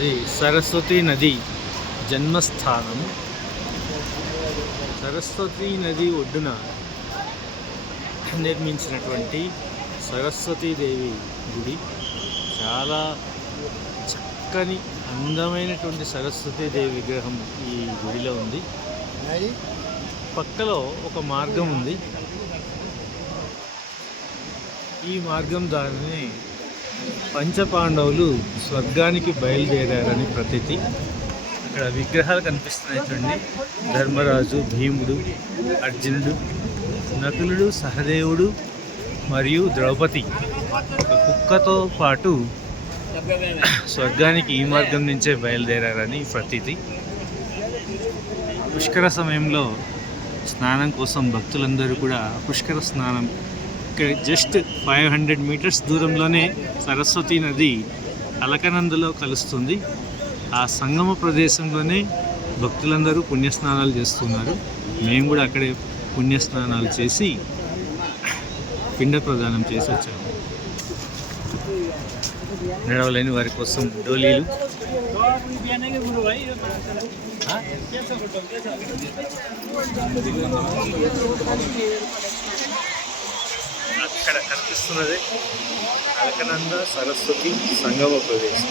ఇది సరస్వతి నది జన్మస్థానం. సరస్వతి నది ఒడ్డున నిర్మించినటువంటి సరస్వతీదేవి గుడి. చాలా చక్కని అందమైనటువంటి సరస్వతీదేవి విగ్రహం ఈ గుడిలో ఉంది. పక్కలో ఒక మార్గం ఉంది. ఈ మార్గం దారిని పంచపాండవులు స్వర్గానికి బయలుదేరారని ప్రతీతి. అక్కడ విగ్రహాలు కనిపిస్తున్నాయి చూడండి. ధర్మరాజు, భీముడు, అర్జునుడు, నకులుడు, సహదేవుడు మరియు ద్రౌపది ఒక కుక్కతో పాటు స్వర్గానికి ఈ మార్గం నుంచే బయలుదేరారని ప్రతీతి. పుష్కర సమయంలో స్నానం కోసం భక్తులందరూ కూడా పుష్కర స్నానం ఇక్కడ జస్ట్ 500 మీటర్స్ దూరంలోనే సరస్వతి నది అలకనందలో కలుస్తుంది. ఆ సంగమ ప్రదేశంలోనే భక్తులందరూ పుణ్యస్నానాలు చేస్తున్నారు. మేము కూడా అక్కడే పుణ్యస్నానాలు చేసి పిండ ప్రదానం చేసి వచ్చాము. నడవలేని వారి కోసం డోలీలు. అక్కడ కనిపిస్తున్నది అలకనంద సరస్వతి సంగమ ప్రదేశం.